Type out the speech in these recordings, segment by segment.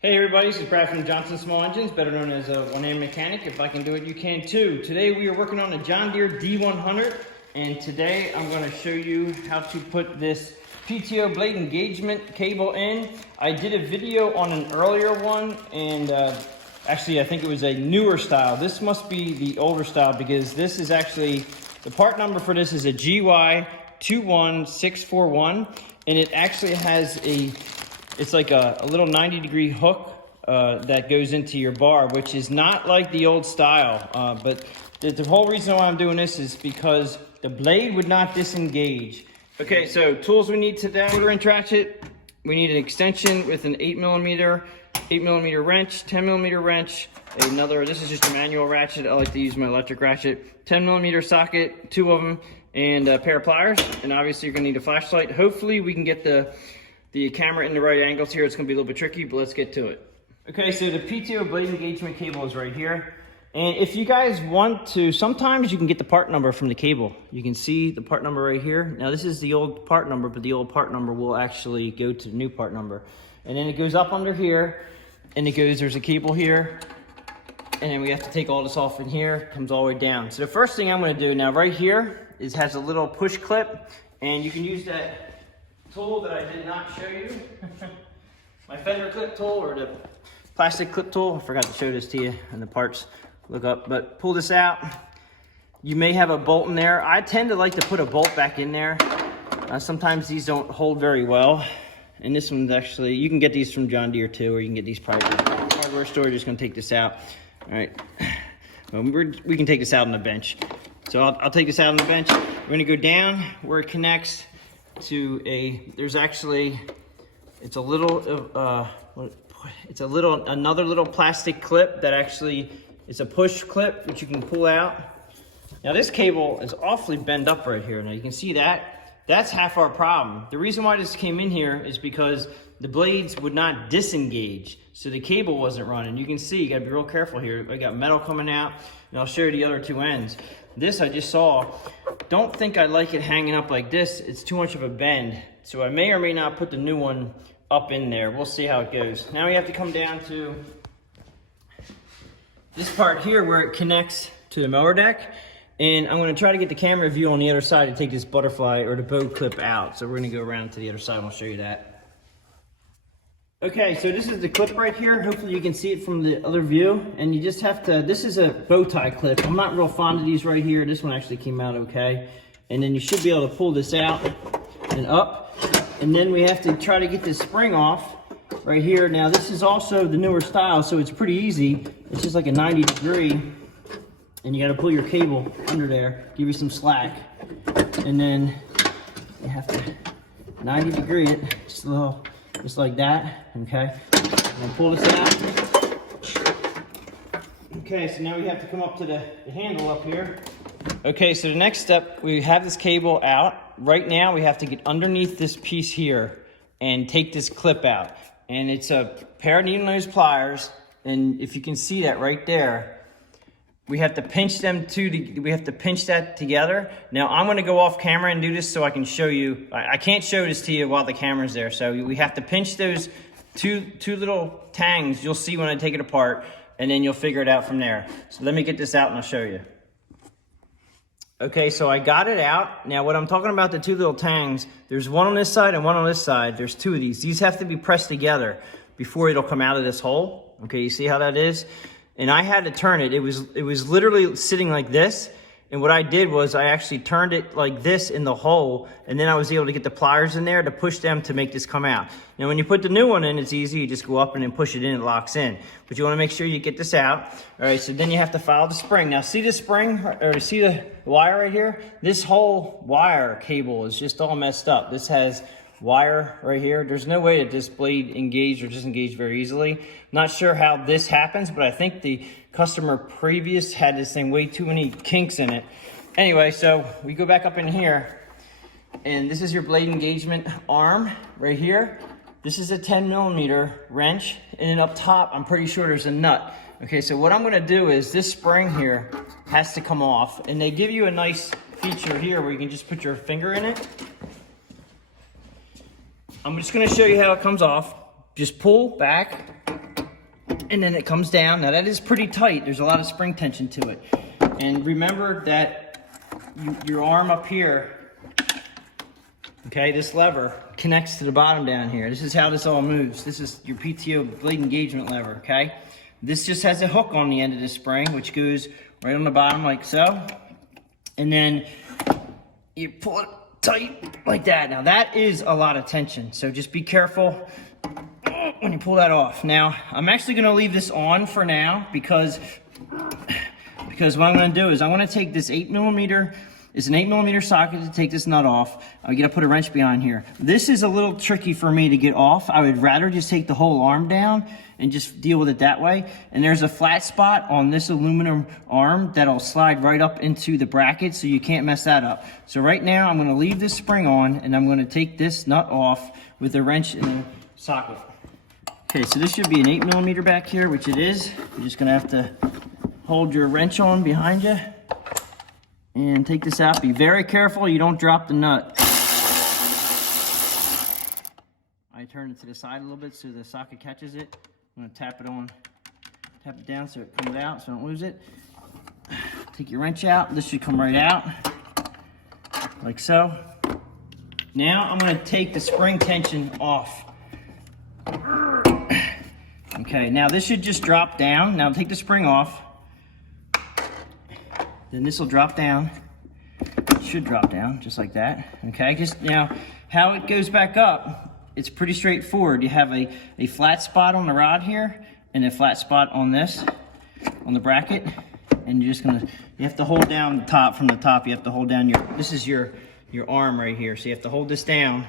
Hey everybody, this is Brad from Johnson Small Engines, better known as a one-hand mechanic. If I can do it, you can too. Today we are working on a John Deere D100, and today I'm going to show you how to put this PTO Blade Engagement Cable in. I did a video on an earlier one, and actually I think it was a newer style. This must be the older style because this is actually, the part number for this is a GY21641, and it actually has it's like a little 90-degree hook that goes into your bar, which is not like the old style. But the whole reason why I'm doing this is because the blade would not disengage. Okay, so tools we need today: quarter-inch ratchet. We need an extension with an 8mm wrench, 10mm wrench. This is just a manual ratchet. I like to use my electric ratchet. 10mm socket, 2 of them, and a pair of pliers. And obviously you're gonna need a flashlight. Hopefully we can get the camera in the right angles here. It's gonna be a little bit tricky, but let's get to it. Okay, so the PTO Blade Engagement Cable is right here. And if you guys want to, sometimes you can get the part number from the cable. You can see the part number right here. Now this is the old part number, but the old part number will actually go to the new part number. And then it goes up under here, and there's a cable here, and then we have to take all this off in here, comes all the way down. So the first thing I'm gonna do now right here has a little push clip, and you can use that tool that I did not show you. My fender clip tool, or the plastic clip tool. I forgot to show this to you in the parts look up, but pull this out. You may have a bolt in there. I tend to like to put a bolt back in there. Sometimes these don't hold very well. And this one's actually, you can get these from John Deere too, or you can get these probably from the hardware store. Just gonna take this out. All right, we can take this out on the bench. So I'll take this out on the bench. We're gonna go down where it connects to another little plastic clip that actually is a push clip which you can pull out. Now this cable is awfully bent up right here. Now you can see that's half our problem. The reason why this came in here is because the blades would not disengage, so the cable wasn't running. You can see, you gotta be real careful here. I got metal coming out, and I'll show you the other two ends. This I just saw. Don't think I like it hanging up like this. It's too much of a bend. So I may or may not put the new one up in there. We'll see how it goes. Now we have to come down to this part here where it connects to the mower deck. And I'm gonna try to get the camera view on the other side to take this butterfly or the bow clip out. So we're gonna go around to the other side and I'll show you that. Okay, so this is the clip right here. Hopefully you can see it from the other view. And you just have to, this is a bow tie clip. I'm not real fond of these right here. This one actually came out okay. And then you should be able to pull this out and up. And then we have to try to get this spring off right here. Now this is also the newer style, so it's pretty easy. It's just like a 90-degree. And you gotta pull your cable under there, give you some slack. And then you have to 90-degree it, just like that, okay? And pull this out. Okay, so now we have to come up to the handle up here. Okay, so the next step, we have this cable out. Right now, we have to get underneath this piece here and take this clip out. And it's a pair of needle nose pliers, and if you can see that right there, we have to pinch that together. Now I'm gonna go off camera and do this so I can show you. I can't show this to you while the camera's there. So we have to pinch those two little tangs. You'll see when I take it apart, and then you'll figure it out from there. So let me get this out and I'll show you. Okay, so I got it out. Now what I'm talking about, the two little tangs, there's one on this side and one on this side. There's two of these. These have to be pressed together before it'll come out of this hole. Okay, you see how that is? And I had to turn it. It was literally sitting like this. And what I did was I actually turned it like this in the hole, and then I was able to get the pliers in there to push them to make this come out. Now when you put the new one in, it's easy. You just go up and then push it in, it locks in. But you wanna make sure you get this out. All right, so then you have to follow the spring. Now see the spring, or see the wire right here? This whole wire cable is just all messed up. This has wire right here. There's no way that this blade engaged or disengaged very easily. Not sure how this happens, but I think the customer previous had this thing way too many kinks in it. Anyway, so we go back up in here, and this is your blade engagement arm right here. This is a 10mm wrench, and then up top, I'm pretty sure there's a nut. Okay, so what I'm gonna do is this spring here has to come off, and they give you a nice feature here where you can just put your finger in it. I'm just gonna show you how it comes off. Just pull back, and then it comes down. Now that is pretty tight. There's a lot of spring tension to it. And remember that your arm up here, okay, this lever connects to the bottom down here. This is how this all moves. This is your PTO blade engagement lever, okay? This just has a hook on the end of the spring, which goes right on the bottom like so. And then you pull it tight like that. Now that is a lot of tension, so just be careful when you pull that off. Now, I'm actually gonna leave this on for now because what I'm gonna do is I'm gonna take this 8mm, it's an 8mm socket to take this nut off. I'm gonna put a wrench behind here. This is a little tricky for me to get off. I would rather just take the whole arm down and just deal with it that way. And there's a flat spot on this aluminum arm that'll slide right up into the bracket, so you can't mess that up. So right now, I'm gonna leave this spring on and I'm gonna take this nut off with the wrench and the socket. Okay, so this should be an 8mm back here, which it is. You're just gonna have to hold your wrench on behind you and take this out. Be very careful you don't drop the nut. I turn it to the side a little bit so the socket catches it. I'm gonna tap it down so it comes out so I don't lose it. Take your wrench out. This should come right out, like so. Now I'm gonna take the spring tension off. Okay, now this should just drop down. Now take the spring off. Then this will drop down. It should drop down just like that. Okay, just now how it goes back up, it's pretty straightforward. You have a flat spot on the rod here and a flat spot on this, on the bracket. And you're just gonna, you have to hold down the top. From the top, you have to hold down this is your arm right here. So you have to hold this down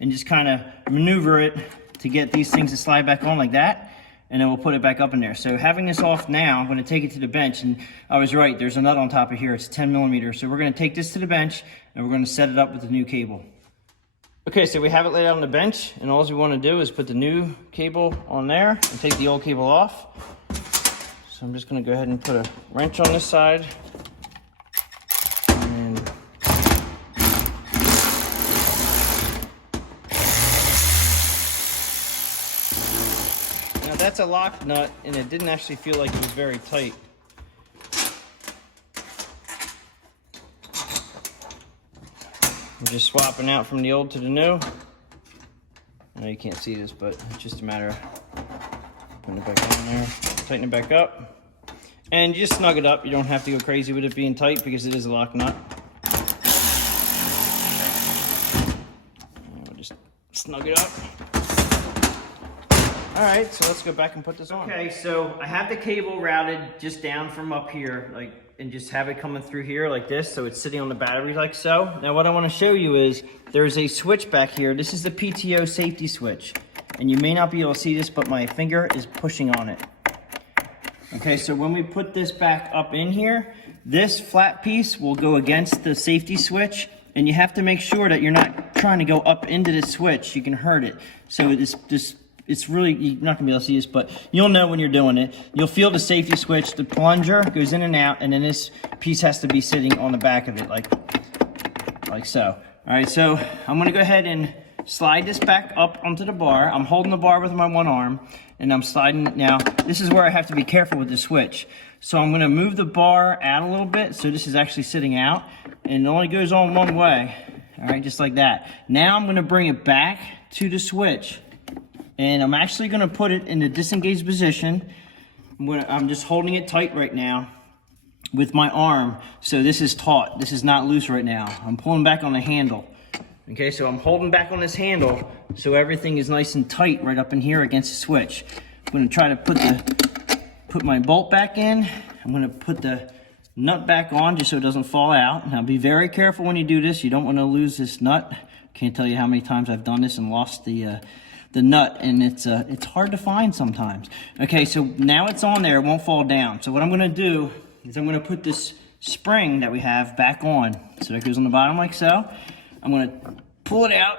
and just kind of maneuver it to get these things to slide back on like that. And then we'll put it back up in there. So having this off now, I'm gonna take it to the bench, and I was right, there's a nut on top of here, it's 10mm. So we're gonna take this to the bench and we're gonna set it up with the new cable. Okay, so we have it laid out on the bench, and all we wanna do is put the new cable on there and take the old cable off. So I'm just gonna go ahead and put a wrench on this side. Now that's a lock nut, and it didn't actually feel like it was very tight. I'm just swapping out from the old to the new. I know you can't see this, but it's just a matter of putting it back on there, tighten it back up, and you just snug it up. You don't have to go crazy with it being tight because it is a lock nut. And we'll just snug it up. All right, so let's go back and put this on. Okay, so I have the cable routed just down from up here, and just have it coming through here like this, so it's sitting on the battery like so. Now what I want to show you is there's a switch back here. This is the PTO safety switch, and you may not be able to see this, but my finger is pushing on it. Okay, so when we put this back up in here, this flat piece will go against the safety switch, and you have to make sure that you're not trying to go up into the switch. You can hurt it. So it's really, you're not gonna be able to see this, but you'll know when you're doing it. You'll feel the safety switch, the plunger goes in and out, and then this piece has to be sitting on the back of it, like so. All right, so I'm gonna go ahead and slide this back up onto the bar. I'm holding the bar with my one arm, and I'm sliding it. Now, this is where I have to be careful with the switch. So I'm gonna move the bar out a little bit, so this is actually sitting out, and it only goes on one way. All right, just like that. Now I'm gonna bring it back to the switch, and I'm actually gonna put it in the disengaged position. I'm just holding it tight right now with my arm. So this is taut, this is not loose right now. I'm pulling back on the handle. Okay, so I'm holding back on this handle so everything is nice and tight right up in here against the switch. I'm gonna try to put my bolt back in. I'm gonna put the nut back on just so it doesn't fall out. Now be very careful when you do this. You don't wanna lose this nut. Can't tell you how many times I've done this and lost the nut, and it's hard to find sometimes. Okay, so now it's on there, it won't fall down. So what I'm gonna do is I'm gonna put this spring that we have back on. So that goes on the bottom like so. I'm gonna pull it out,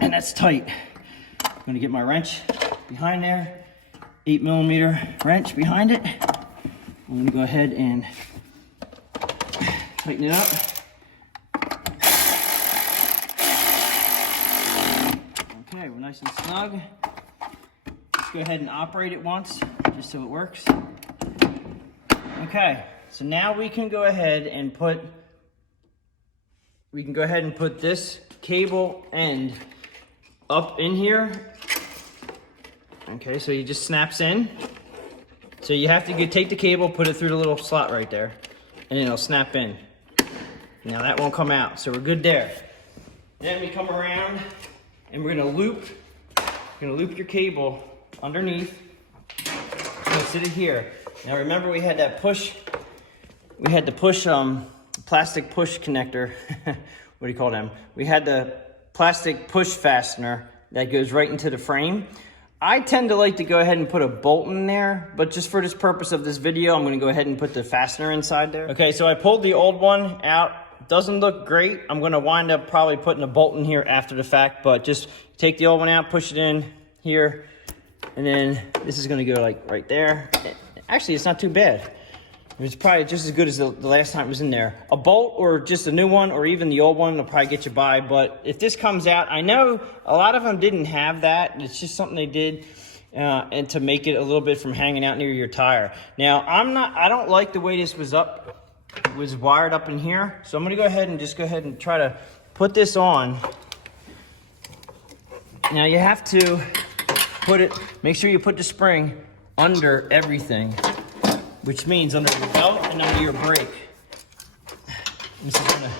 and that's tight. I'm gonna get my wrench behind there, 8mm wrench behind it. I'm gonna go ahead and tighten it up. Okay, we're nice and snug. Let's go ahead and operate it once, just so it works. Okay, so now we can go ahead and put this cable end up in here. Okay, so it just snaps in. So you have to take the cable, put it through the little slot right there, and then it'll snap in. Now that won't come out, so we're good there. Then we come around and we're gonna loop your cable underneath. So sit it here. Now remember we had the plastic push connector. What do you call them? We had the plastic push fastener that goes right into the frame. I tend to like to go ahead and put a bolt in there, but just for this purpose of this video, I'm gonna go ahead and put the fastener inside there. Okay, so I pulled the old one out. Doesn't look great. I'm gonna wind up probably putting a bolt in here after the fact, but just take the old one out, push it in here, and then this is gonna go like right there. Actually, it's not too bad. It's probably just as good as the last time it was in there. A bolt or just a new one or even the old one will probably get you by, but if this comes out, I know a lot of them didn't have that. It's just something they did and to make it a little bit from hanging out near your tire. Now, I don't like the way this was wired up in here, so I'm gonna go ahead and try to put this on. Now you have to make sure you put the spring under everything, which means under your belt and under your brake. This is gonna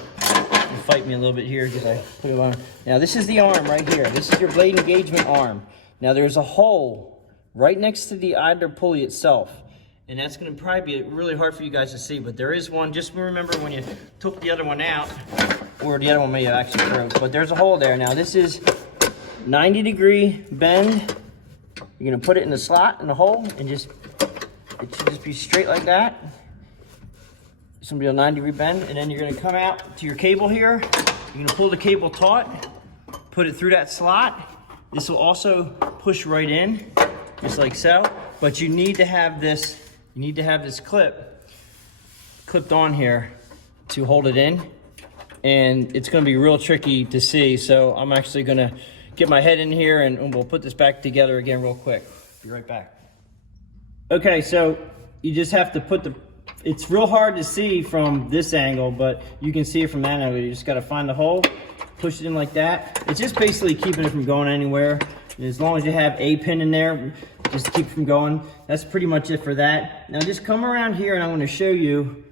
fight me a little bit here because I put it on. Now this is the arm right here. This is your blade engagement arm. Now there's a hole right next to the idler pulley itself. And that's gonna probably be really hard for you guys to see, but there is one. Just remember when you took the other one out, or the other one may have actually broke, but there's a hole there. Now this is 90-degree bend. You're gonna put it in the slot in the hole and it should just be straight like that. It's gonna be a 90-degree bend, and then you're gonna come out to your cable here. You're gonna pull the cable taut, put it through that slot. This will also push right in, just like so. But you need to have this clipped on here to hold it in, and it's gonna be real tricky to see. So I'm actually gonna get my head in here and we'll put this back together again real quick. Be right back. Okay, so you just have to it's real hard to see from this angle, but you can see it from that angle. You just gotta find the hole, push it in like that. It's just basically keeping it from going anywhere. And as long as you have a pin in there, just to keep it from going. That's pretty much it for that. Now just come around here and I'm gonna show you.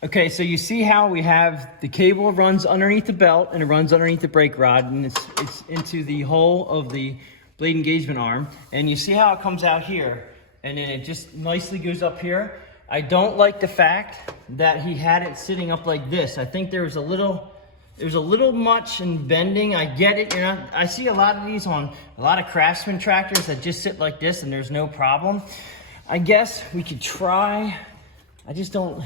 Okay, so you see how we have the cable runs underneath the belt and it runs underneath the brake rod, and it's into the hole of the blade engagement arm. And you see how it comes out here, and then it just nicely goes up here. I don't like the fact that he had it sitting up like this. I think there's a little much in bending. I get it. I see a lot of these on a lot of Craftsman tractors that just sit like this and there's no problem. I guess we could try. I just don't,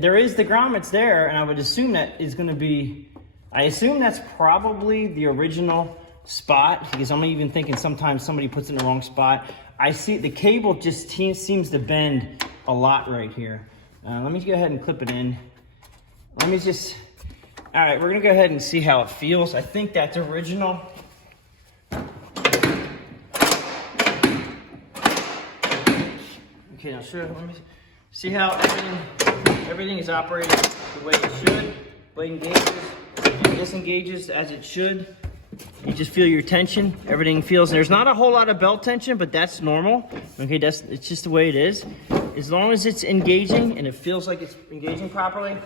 there is the grommets there, and I would assume that is gonna be, I assume that's probably the original spot, because I'm even thinking sometimes somebody puts it in the wrong spot. I see the cable just seems to bend a lot right here. Let me go ahead and clip it in. All right, we're gonna go ahead and see how it feels. I think that's original. Okay, now let me see how everything is operating the way it should. Blade engages and disengages as it should. You just feel your tension. Everything feels, there's not a whole lot of belt tension, but that's normal. Okay, it's just the way it is. As long as it's engaging and it feels like it's engaging properly,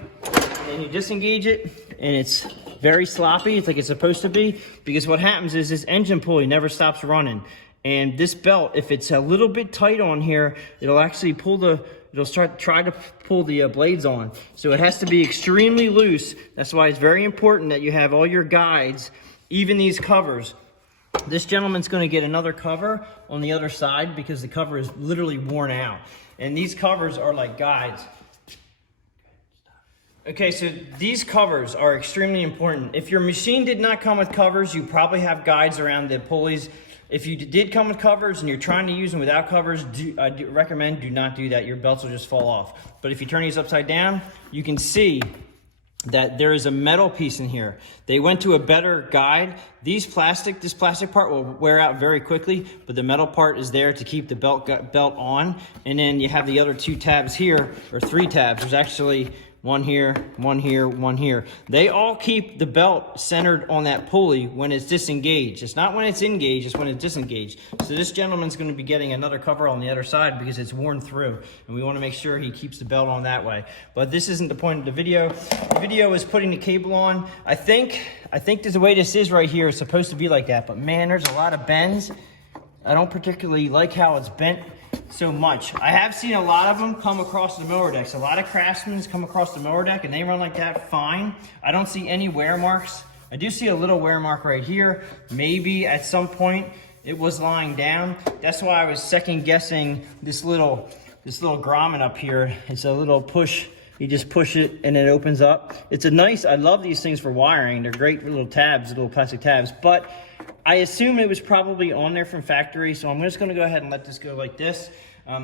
and you disengage it and it's very sloppy, it's like it's supposed to be, because what happens is this engine pulley never stops running. And this belt, if it's a little bit tight on here, it'll actually try to pull the blades on. So it has to be extremely loose. That's why it's very important that you have all your guides, even these covers. This gentleman's gonna get another cover on the other side because the cover is literally worn out. And these covers are like guides. Okay, so these covers are extremely important. If your machine did not come with covers, you probably have guides around the pulleys. If you did come with covers and you're trying to use them without covers, I recommend do not do that. Your belts will just fall off. But if you turn these upside down, you can see that there is a metal piece in here. They went to a better guide. This plastic part will wear out very quickly, but the metal part is there to keep the belt on. And then you have the other 2 tabs here, or 3 tabs. There's actually one here, one here, one here. They all keep the belt centered on that pulley when it's disengaged. It's not when it's engaged, it's when it's disengaged. So this gentleman's gonna be getting another cover on the other side because it's worn through, and we wanna make sure he keeps the belt on that way. But this isn't the point of the video. The video is putting the cable on. I think the way this is right here is supposed to be like that, but man, there's a lot of bends. I don't particularly like how it's bent so much. I have seen a lot of them come across the mower decks. A lot of Craftsmen come across the mower deck and they run like that fine. I don't see any wear marks. I do see a little wear mark right here. Maybe at some point it was lying down. That's why I was second guessing this little grommet up here. It's a little push. You just push it and it opens up. It's a nice, I love these things for wiring. They're great little tabs, little plastic tabs, but I assume it was probably on there from factory, so I'm just gonna go ahead and let this go like this.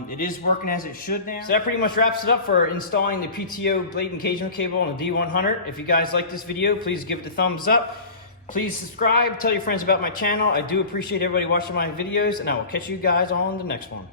It is working as it should now. So that pretty much wraps it up for installing the PTO Blade Engagement Cable on the D100. If you guys like this video, please give it a thumbs up. Please subscribe, tell your friends about my channel. I do appreciate everybody watching my videos, and I will catch you guys on the next one.